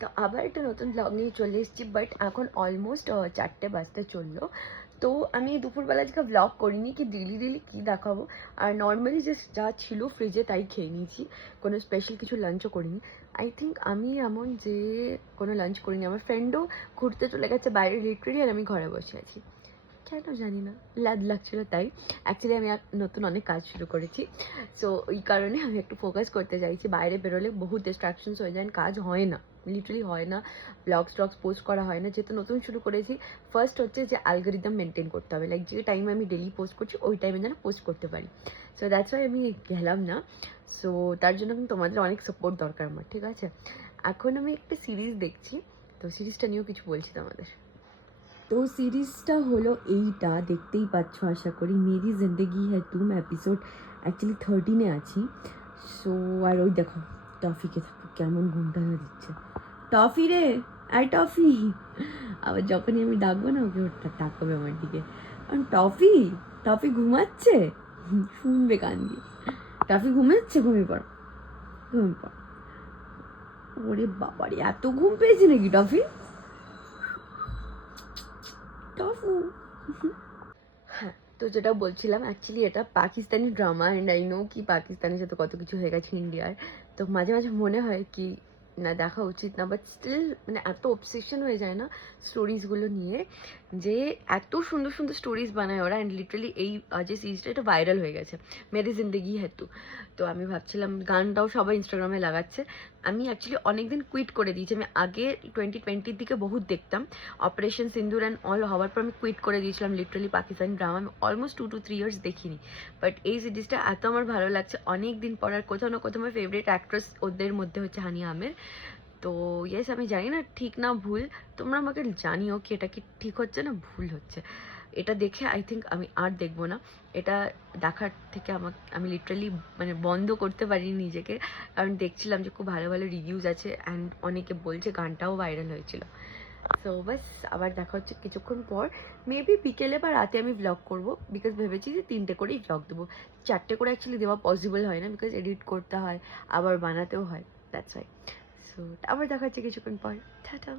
তো আবার একটা নতুন ব্লগ নিয়ে চলে এসেছি, বাট এখন অলমোস্ট 4টে বাজতে চললো। তো আমি দুপুরবেলা আজকে ব্লগ করিনি, কি ডেলি কী দেখাবো। আর নর্মালি জাস্ট যা ছিল ফ্রিজে তাই খেয়ে নিয়েছি, কোনো স্পেশাল কিছু লাঞ্চও করিনি। আই থিঙ্ক আমি এমন যে কোনো লাঞ্চ করিনি। আমার ফ্রেন্ডও ঘুরতে চলে গেছে বাইরে লিটারেলি, আর আমি ঘরে বসে আছি, কেন জানি না, লাদ লাগছিলো তাই। অ্যাকচুয়ালি আমি নতুন অনেক কাজ শুরু করেছি, সো ওই কারণে আমি একটু ফোকাস করতে চাইছি। বাইরে বেরোলে বহু ডিস্ট্রাকশনস হয়ে যায়, কাজ হয় না, লিটারালি হয় না। ব্লগস পোস্ট করা হয় না, যেহেতু নতুন শুরু করেছি। ফার্স্ট হচ্ছে যে অ্যালগরিদম মেনটেন করতে হবে, লাইক যে টাইমে আমি ডেলি পোস্ট করছি ওই টাইমে যেন পোস্ট করতে পারি। সো দ্যাটস ওয়াই আমি গেলাম না। সো তার জন্য কিন্তু তোমাদের অনেক সাপোর্ট দরকার আমার, ঠিক আছে। এখন আমি একটা সিরিজ দেখছি, তো সিরিজটা নিয়েও কিছু বলছি তোমাদের। তো সিরিজটা হলো এইটা, দেখতেই পাচ্ছ আশা করি, মেরি জিন্দগি হ্যায় তুম। এপিসোড অ্যাকচুয়ালি 13-এ আছি। সো আর ওই দেখো টফিকে কেমন ঘুমটা দিচ্ছে। টফি রে, আই টফি। আবার যখনই আমি ডাকবো না ওকে ওটা তাকাবে আমার দিকে, কারণ টফি টফি ঘুমাচ্ছে, শুনবে কান দিয়ে। টফি ঘুমাচ্ছে, ঘুমিয়ে পড়, ঘুমিয়ে পড়। ওরে বাবারে, এত ঘুম পেয়েছে নাকি টফি? টফু। হ্যাঁ, তো যেটা বলছিলাম, অ্যাকচুয়ালি এটা Pakistani drama, and I know কি পাকিস্তানের সাথে কত কিছু হয়ে গেছে ইন্ডিয়ার। তো মাঝে মাঝে মনে হয় কি না দেখা উচিত না, বাট স্টিল মানে এত অবসেশন হয়ে যায় না স্টোরিজগুলো নিয়ে, যে এত সুন্দর সুন্দর স্টোরিজ বানায় ওরা। অ্যান্ড লিটারালি এই যে সিরিজটা এটা ভাইরাল হয়ে গেছে, মেরি জিন্দগি হ্যায় তু। তো আমি ভাবছিলাম, গানটাও সবাই ইনস্টাগ্রামে লাগাচ্ছে। আমি অ্যাকচুয়ালি অনেকদিন কুইট করে দিয়েছি। আমি আগে 2020-র দিকে বহুত দেখতাম, অপারেশন সিন্দুর অ্যান্ড অল হওয়ার পর আমি কুইট করে দিয়েছিলাম লিটারালি পাকিস্তানি ড্রামা। আমি অলমোস্ট 2 to 3 ইয়ার্স দেখিনি, বাট এই সিরিজটা এত আমার ভালো লাগছে অনেক দিন পর। আর কোথাও না কোথাও আমার ফেভারিট অ্যাক্ট্রেস ওদের মধ্যে হচ্ছে হানিয়া আমির। তো ইয়েস, আমি জানি না ঠিক না ভুল, তোমরা আমাকে জানিও কি এটা কি ঠিক হচ্ছে না ভুল হচ্ছে। এটা দেখে আই থিঙ্ক আমি আর দেখবো না। এটা দেখার থেকে আমি লিটারালি মানে বন্ধ করতে পারিনি নিজেকে, কারণ দেখছিলাম যে খুব ভালো ভালো রিভিউজ আছে, অ্যান্ড অনেকে বলছে গানটাও ভাইরাল হয়েছিল। সো বাস, আবার দেখা হচ্ছে কিছুক্ষণ পর, মেবি বিকেলে বা রাতে আমি ব্লগ করবো, বিকজ ভেবেছি যে 3টে করেই ব্লগ দেবো। 4টে করে অ্যাকচুয়ালি দেওয়া পসিবল হয় না, বিকজ এডিট করতে হয়, আবার বানাতেও হয়, দ্যাটস ওয়াই। সো আবার দেখা হচ্ছে কিছুক্ষণ পর, টাটা।